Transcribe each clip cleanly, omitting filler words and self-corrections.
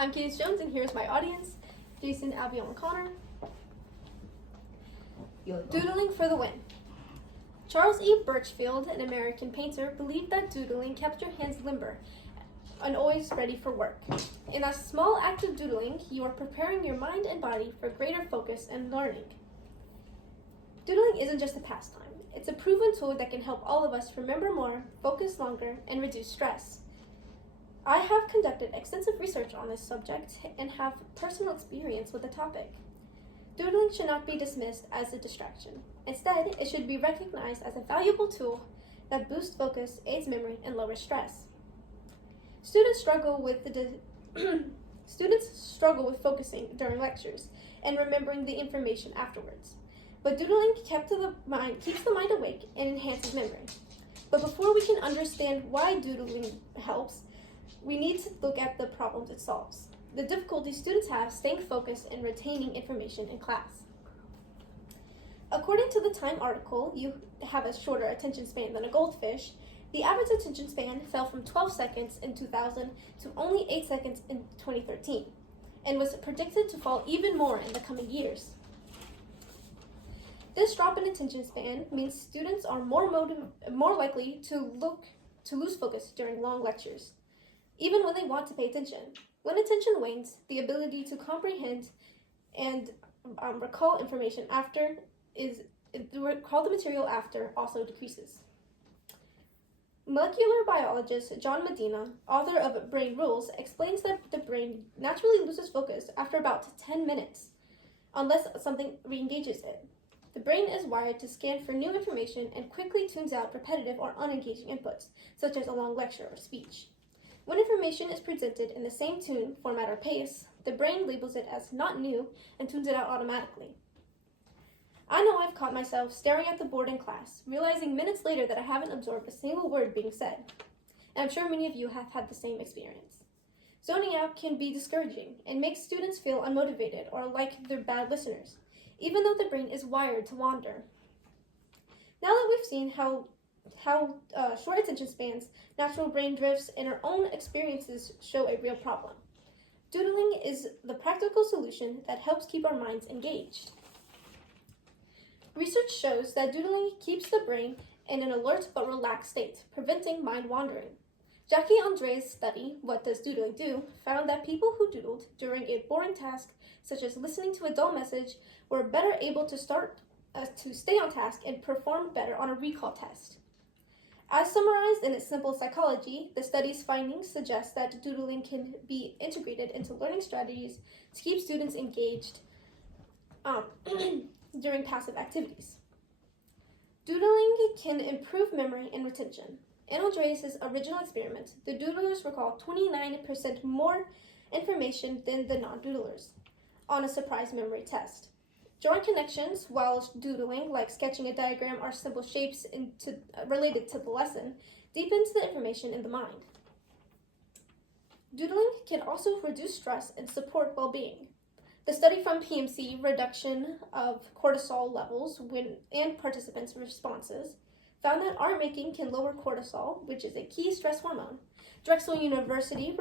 I'm Candice Jones, and here's my audience, Jason, Abigail, and Connor. Doodling for the win. Charles E. Birchfield, an American painter, believed that doodling kept your hands limber and always ready for work. In a small act of doodling, you are preparing your mind and body for greater focus and learning. Doodling isn't just a pastime. It's a proven tool that can help all of us remember more, focus longer, and reduce stress. I have conducted extensive research on this subject and have personal experience with the topic. Doodling should not be dismissed as a distraction. Instead, it should be recognized as a valuable tool that boosts focus, aids memory, and lowers stress. Students struggle with focusing during lectures and remembering the information afterwards. But doodling keeps the mind awake and enhances memory. But before we can understand why doodling helps, we need to look at the problems it solves. The difficulties students have staying focused and retaining information in class. According to the Time article, You Have a Shorter Attention Span Than a Goldfish, the average attention span fell from 12 seconds in 2000 to only 8 seconds in 2013, and was predicted to fall even more in the coming years. This drop in attention span means students are more likely to lose focus during long lectures, even when they want to pay attention. When attention wanes, the ability to comprehend and recall information recall the material after also decreases. Molecular biologist John Medina, author of Brain Rules, explains that the brain naturally loses focus after about 10 minutes, unless something re-engages it. The brain is wired to scan for new information and quickly tunes out repetitive or unengaging inputs, such as a long lecture or speech. When information is presented in the same tune, format, or pace, the brain labels it as not new and tunes it out automatically. I know I've caught myself staring at the board in class, realizing minutes later that I haven't absorbed a single word being said. And I'm sure many of you have had the same experience. Zoning out can be discouraging and makes students feel unmotivated or like they're bad listeners, even though the brain is wired to wander. Now that we've seen how short attention spans, natural brain drifts, and our own experiences show a real problem, doodling is the practical solution that helps keep our minds engaged. Research shows that doodling keeps the brain in an alert but relaxed state, preventing mind wandering. Jackie Andre's study, What Does Doodling Do?, found that people who doodled during a boring task, such as listening to a dull message, were better able to stay on task and perform better on a recall test. As summarized in its simple psychology, the study's findings suggest that doodling can be integrated into learning strategies to keep students engaged during passive activities. Doodling can improve memory and retention. In Andreas' original experiment, the doodlers recalled 29% more information than the non-doodlers on a surprise memory test. Drawing connections while doodling, like sketching a diagram or simple shapes related to the lesson, deepens the information in the mind. Doodling can also reduce stress and support well-being. The study from PMC, reduction of cortisol levels and participants' responses, found that art making can lower cortisol, which is a key stress hormone. Drexel University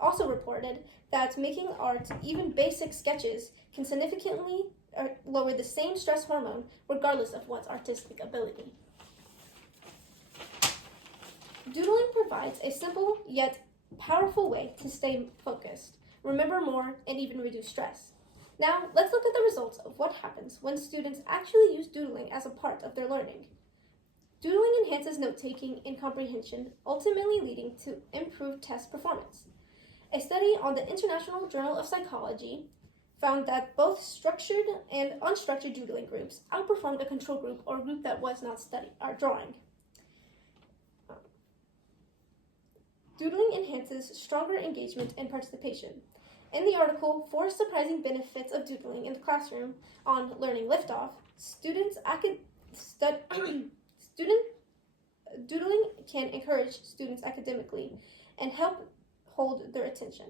also reported that making art, even basic sketches, can significantly lower the same stress hormone regardless of one's artistic ability. Doodling provides a simple yet powerful way to stay focused, remember more, and even reduce stress. Now, let's look at the results of what happens when students actually use doodling as a part of their learning. Doodling enhances note-taking and comprehension, ultimately leading to improved test performance. A study on the International Journal of Psychology found that both structured and unstructured doodling groups outperformed a control group or group that was not drawing. Doodling enhances stronger engagement and participation. In the article, 4 Surprising Benefits of Doodling in the Classroom on Learning Liftoff, doodling can encourage students academically and help hold their attention.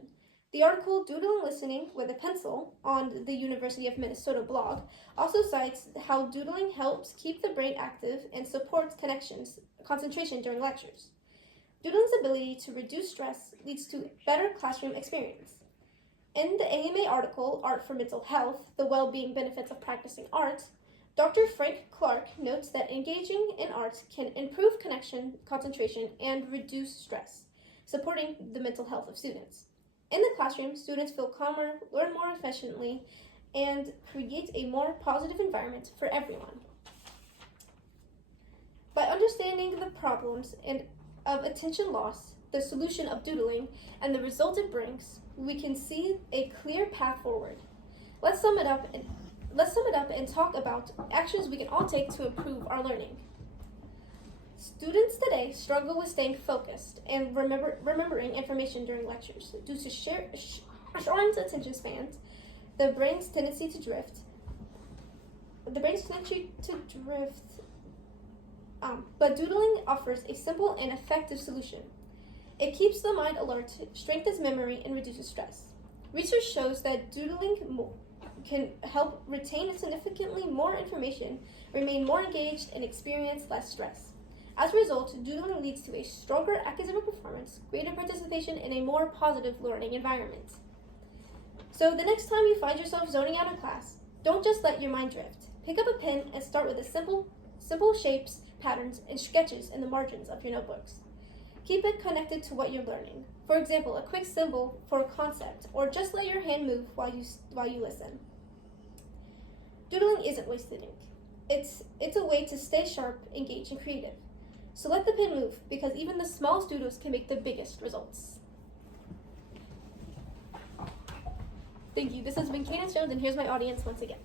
The article Doodling Listening with a Pencil on the University of Minnesota blog also cites how doodling helps keep the brain active and supports concentration during lectures. Doodling's ability to reduce stress leads to better classroom experience. In the AMA article, Art for Mental Health, The Well-Being Benefits of Practicing Art, Dr. Frank Clark notes that engaging in art can improve connection, concentration, and reduce stress, supporting the mental health of students. In the classroom, students feel calmer, learn more efficiently, and create a more positive environment for everyone. By understanding the problems of attention loss, the solution of doodling, and the result it brings, we can see a clear path forward. Let's sum it up and talk about actions we can all take to improve our learning. Students today struggle with staying focused and remembering information during lectures due to shortened attention spans, the brain's tendency to drift. But doodling offers a simple and effective solution. It keeps the mind alert, strengthens memory, and reduces stress. Research shows that doodling can help retain significantly more information, remain more engaged, and experience less stress. As a result, doodling leads to a stronger academic performance, greater participation, and a more positive learning environment. So the next time you find yourself zoning out in class, don't just let your mind drift. Pick up a pen and start with the simple shapes, patterns, and sketches in the margins of your notebooks. Keep it connected to what you're learning. For example, a quick symbol for a concept, or just let your hand move while you listen. Doodling isn't wasted ink. It's a way to stay sharp, engaged, and creative. So let the pen move, because even the smallest doodles can make the biggest results. Thank you. This has been Candace Jones, and here's my audience once again.